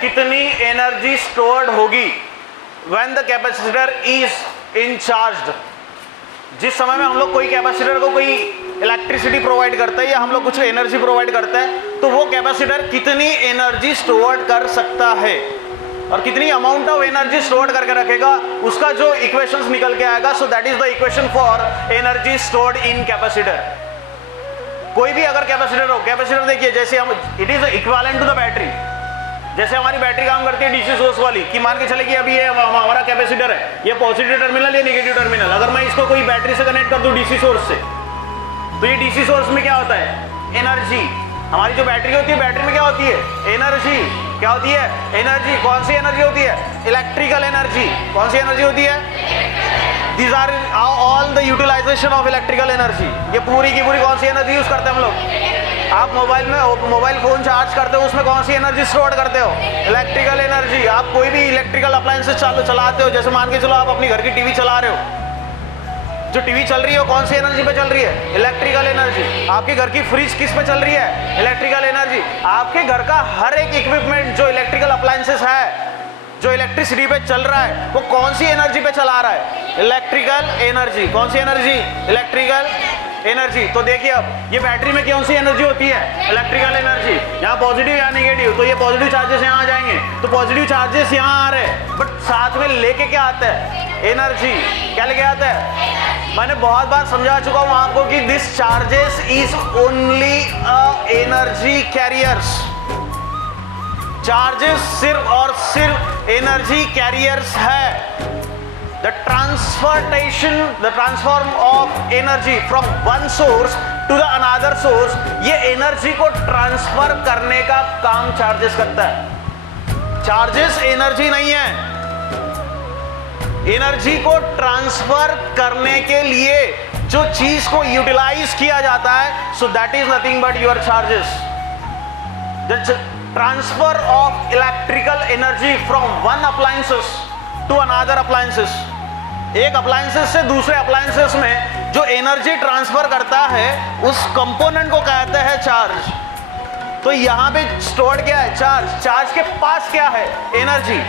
कितनी energy stored होगी when the capacitor is in charge. जिस समय में हम लोग कोई कैपेसिटर को कोई इलेक्ट्रिसिटी प्रोवाइड करता है या हम लोग कुछ एनर्जी प्रोवाइड करता है, तो वो कैपेसिटर कितनी एनर्जी स्टोर कर सकता है और कितनी अमाउंट ऑफ एनर्जी स्टोर करके रखेगा, उसका जो इक्वेशंस निकल के आएगा। So that is the equation for energy stored in capacitor. कोई भी अगर कैपेसिटर हो, कैपेसिटर देखिए जैसे हम, it is equivalent to the battery. जैसे हमारी बैटरी काम करती है डीसी सोर्स वाली, कि मान के चले कि अभी ये हमारा कैपेसिटर है, ये पॉजिटिव टर्मिनल या नेगेटिव टर्मिनल, अगर मैं इसको कोई बैटरी से कनेक्ट कर दूं डीसी सोर्स से, तो ये डीसी सोर्स में क्या होता है, एनर्जी। हमारी जो बैटरी होती है, बैटरी में क्या होती है, एनर्जी। क्या होती है, एनर्जी। कौन सी एनर्जी होती है, इलेक्ट्रिकल एनर्जी। कौन सी एनर्जी होती है, these are all the utilization of electrical energy. ये पूरी की पूरी कौन सी एनर्जी यूज करते हैं हम लोग। आप मोबाइल फोन चार्ज करते हो, उसमें कौन सी एनर्जी स्टोर करते हो, इलेक्ट्रिकल एनर्जी। आप कोई भी इलेक्ट्रिकल अप्लायंसेस चलाते हो, जैसे मान के चलो आप अपनी घर की टीवी चला रहे हो, जो टीवी चल रही है कौन सी एनर्जी पे चल रही है, इलेक्ट्रिकल एनर्जी। आपके घर की फ्रिज किस पे चल रही है, इलेक्ट्रिकल एनर्जी। आपके घर का हर एक इक्विपमेंट जो इलेक्ट्रिकल अप्लायंसेस है, जो इलेक्ट्रिसिटी पे चल रहा है, वो कौन सी एनर्जी पे चला रहा है, इलेक्ट्रिकल एनर्जी। कौन सी एनर्जी, इलेक्ट्रिकल एनर्जी। तो देखिए अब ये बैटरी में कौन सी एनर्जी होती है, इलेक्ट्रिकल एनर्जी। यहाँ पॉजिटिव या नेगेटिव, तो ये पॉजिटिव चार्जेस यहाँ आ जाएंगे, तो पॉजिटिव चार्जेस यहाँ आ रहे हैं, बट साथ में लेके क्या आता है, एनर्जी। क्या लेके आता है, मैंने बहुत बार समझा चुका हूं आपको कि this charges is only energy carriers. Charges सिर्फ और सिर्फ एनर्जी कैरियर्स है। The transform of energy from one source to the another source, ये एनर्जी को ट्रांसफर करने का काम चार्जेस करता है। चार्जेस एनर्जी नहीं है। एनर्जी को ट्रांसफर करने के लिए जो चीज को यूटिलाइज किया जाता है, so that is nothing but your charges. The transfer of electrical energy from one appliances to another appliances. एक अप्लायंसेस से दूसरे अप्लायंसेस में जो एनर्जी ट्रांसफर करता है, उस कंपोनेंट को कहते हैं चार्ज। तो यहां पे स्टोर्ड क्या है, चार्ज। चार्ज के पास क्या है, एनर्जी।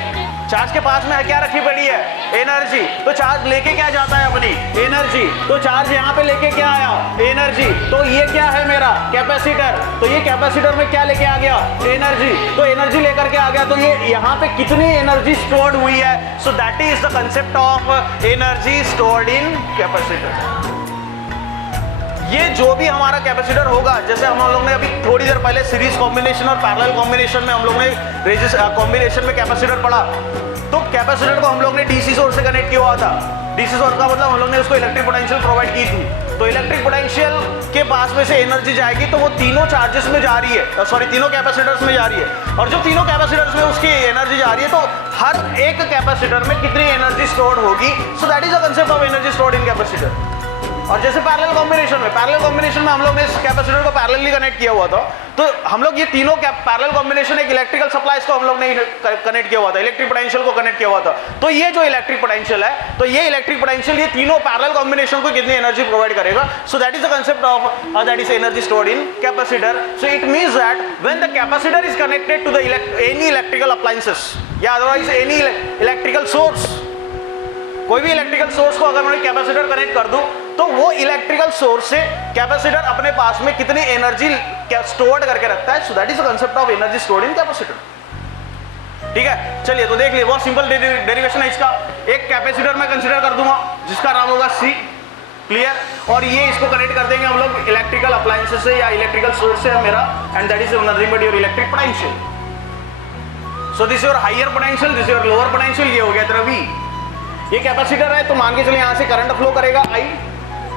चार्ज के पास में क्या रखी पड़ी है, एनर्जी। तो चार्ज लेके क्या जाता है, अपनी एनर्जी। तो चार्ज यहाँ पे लेके क्या आया, एनर्जी। तो ये क्या है मेरा कैपेसिटर, तो ये कैपेसिटर में क्या लेके आ गया, एनर्जी। तो एनर्जी लेकर के आ गया, तो ये यहाँ पे कितनी एनर्जी स्टोर्ड हुई है। So that is the concept of energy stored in capacitor. ये जो भी हमारा कैपेसिटर होगा, जैसे हम लोग ने अभी थोड़ी देर पहले सीरीज कॉम्बिनेशन और पैरेलल कॉम्बिनेशन में हम लोग ने कॉम्बिनेशन में कैपेसिटर पढ़ा, तो कैपेसिटर को हम लोग ने डीसी सोर्स से कनेक्ट किया हुआ था। डीसी सोर्स का मतलब हम लोग ने उसको इलेक्ट्रिक पोटेंशियल प्रोवाइड की थी। तो इलेक्ट्रिक पोटेंशियल के पास में से एनर्जी जाएगी, तो वो तीनों चार्जेस में जा रही है, सॉरी तीनों कैपेसिटर्स में जा रही है। और जो तीनों कैपेसिटर्स में उसकी एनर्जी जा रही है, तो हर एक कैपेसिटर में कितनी एनर्जी स्टोर्ड होगी। सो that is the concept of energy stored in capacitor. और जैसे पैरेलल कॉम्बिनेशन में हम लोग ने इस कैपेसिटर को पैरेलली कनेक्ट किया हुआ था, तो हम लोग ये तीनों पैरेलल कॉम्बिनेशन, एक इलेक्ट्रिकल सप्लाईज को हम लोग ने कनेक्ट किया हुआ था, इलेक्ट्रिक पोटेंशियल को कनेक्ट किया हुआ था। तो ये जो इलेक्ट्रिक पोटेंशियल है, तो ये इलेक्ट्रिक पोटेंशियल ये तीनों पैरेलल कॉम्बिनेशन को कितनी एनर्जी प्रोवाइड करेगा। So that is the concept of that is energy stored in capacitor. So it means that when the capacitor is connected to the any electrical appliances या otherwise any electrical source, कोई भी electrical source को अगर मैं capacitor connect कर दूं, तो वो इलेक्ट्रिकल सोर्स से कैपेसिटर अपने पास में कितनी एनर्जी स्टोर्ड करके रखता है। So that is the concept of energy stored in capacitor. ठीक है, चलिए तो देख लिए, बहुत सिंपल डेरिवेशन है इसका। एक कैपेसिटर मैं कंसीडर कर दूंगा जिसका नाम होगा C, क्लियर। और ये इसको कनेक्ट कर देंगे हम लोग इलेक्ट्रिकल अप्लायंसेस से या इलेक्ट्रिकल सोर्स से मेरा, and that is nothing but your electric potential. So this your higher potential, this your lower potential, ये हो गया तेरा V। ये कैपेसिटर है, तो मान के चलिए यहां से करंट फ्लो करेगा I,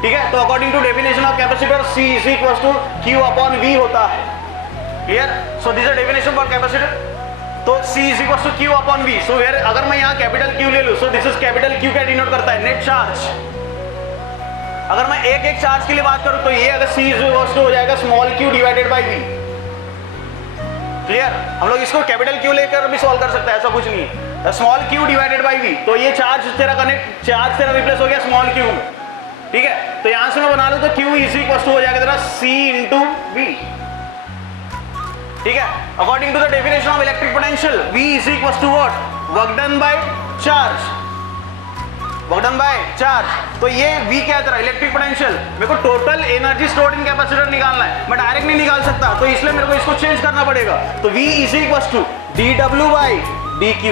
ठीक है। तो according to definition of capacitor C is equal to Q upon V होता है, clear. So this is definition for capacitor. तो C is equal to Q upon V। So where अगर मैं यहां कैपिटल Q ले लूं, so this is capital Q क्या denote करता है, नेट चार्ज। अगर मैं एक चार्ज के लिए बात करूं, तो ये अगर C इज इक्वल टू हो जाएगा small q divided bye V, clear. हम लोग इसको कैपिटल Q लेकर भी सॉल्व कर सकते हैं, ऐसा कुछ नहीं है। Small q divided by v, तो ये चार्ज तेरा रिप्लेस हो गया स्मॉल q में, ठीक है। तो यहां से मैं बना लूं तो q इज इक्वल टू हो जाएगा तेरा c इंटू v, ठीक है, according to the definition of electric potential V is equal to what, work done by charge, work done by charge. तो ये V क्या है तेरा इलेक्ट्रिक पोटेंशियल, मेरे को total energy stored in capacitor निकालना है, मैं डायरेक्ट नहीं निकाल सकता, तो इसलिए मेरे को इसको चेंज करना पड़ेगा। तो V is equal to dW by dQ,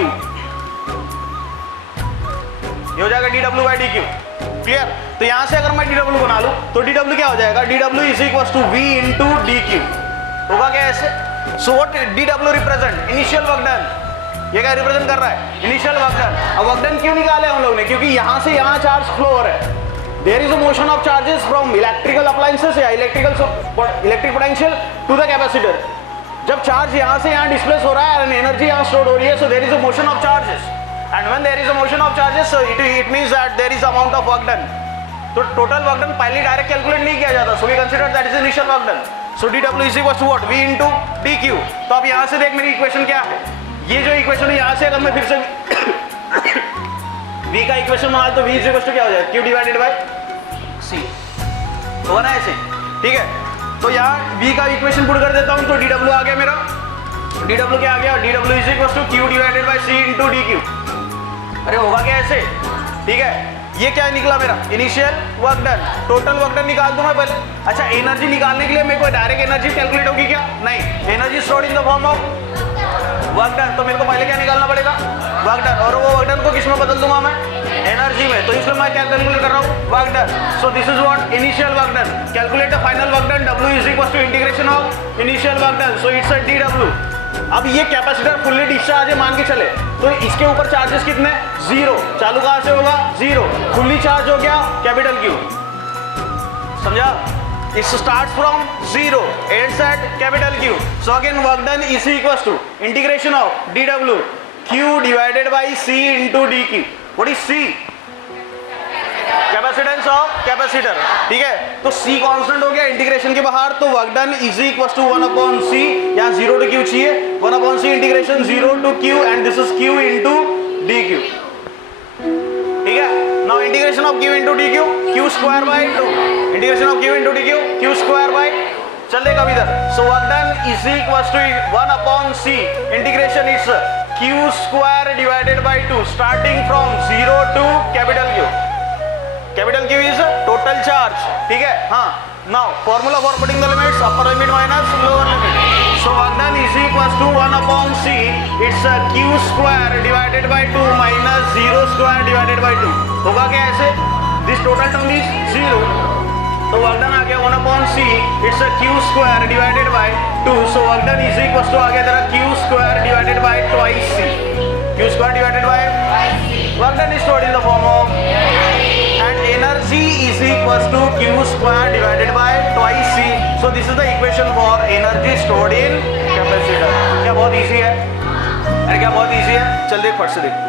ये हो जाएगा dW बाय dQ, क्लियर। तो यहां से अगर मैं dW बना लूं तो dW क्या हो जाएगा, dW is equal to V into dQ, होगा क्या ऐसे। So what dW represent, initial work done, ये क्या रिप्रेजेंट कर रहा है, इनिशियल वर्क डन। अब वर्क डन क्यों निकाले हम लोग ने, क्योंकि यहां से यहां चार्ज फ्लो हो रहा है, there is a motion of charges from electrical appliances या electric potential to the capacitor. जब चार्ज यहां से यहां डिस्प्लेस हो रहा है एंड एनर्जी यहां स्टोर हो रही है, so there is a motion of charges, and when there is a motion of charges it means that there is amount of work done. तो टोटल वर्क डन पहले direct calculate नहीं किया जाता, so we consider that is initial work done. सो dW is equal to what, V into dQ। तो अब यहां से देख मेरी इक्वेशन क्या है, ये जो इक्वेशन है यहां से अगर मैं फिर से V का इक्वेशन बना तो V इज इक्वल टू क्या हो जाएगा, Q डिवाइडेड बाय C, होगा ना ऐसे, ठीक है। तो यहाँ V का इक्वेशन पुट कर देता हूं, तो dW आ गया मेरा, dW क्या आ गया, dW is equal to Q divided by C into dQ। अरे होगा क्या ऐसे, ठीक है। ये क्या निकला मेरा, initial work done, total work done निकाल दूं मैं पहले। अच्छा, एनर्जी निकालने के लिए मेरे को डायरेक्ट एनर्जी कैलकुलेट होगी क्या, नहीं, energy stored in the form of work done, तो मेरे को पहले क्या निकालना पड़ेगा, वर्क डन, और वो वर्क डन को किस में बदल दूंगा मैं, एनर्जी में, तो इसलिए मैं क्या कैलकुलेट कर रहा हूँ, work done. So this is what, initial work done, calculate the final work done, W is equal to integration of initial work done, so it's a dW। अब ये कैपेसिटर फुल्ली डिस्चार्ज है मान के चले, तो इसके ऊपर चार्जेस कितने, 0, चालू कहां से होगा, 0, फुल्ली चार्ज हो गया, कैपिटल Q, समझा। It starts from 0, ends at capital Q. So again work done is equals to integration of dW Q divided by C into dQ. What is C? Capacitance of capacitor, ठीक है। तो C constant हो गया integration के बाहर, तो work done is equal to 1/C, यहाँ 0 to Q चाहिए, 1/C integration 0 to Q and this is Q into dQ, ठीक है। Now integration of Q into dQ, Q square by 2, integration of Q into dQ, Q square by, चल देगा इधर। So work done is equal to 1/C integration is Q square divided by 2, starting from 0 to capital Q, capital Q is total charge, ठीक है। हाँ, now formula for putting the limits, upper limit minus lower limit. So work done is equal to 1/C, it's Q square divided by 2 minus 0 square divided by 2, होगा क्या ऐसे, this total term is 0, तो work done आ गया 1/C, it's Q square divided by 2, so work done is equal to आ गया तेरा Q square divided by twice C, Q square divided by, work done is stored in the form of, and energy is equals to Q square divided by twice C. So this is the equation for energy stored in capacitor. क्या बहुत easy है, अरे क्या बहुत easy है, चल देख फट से देख।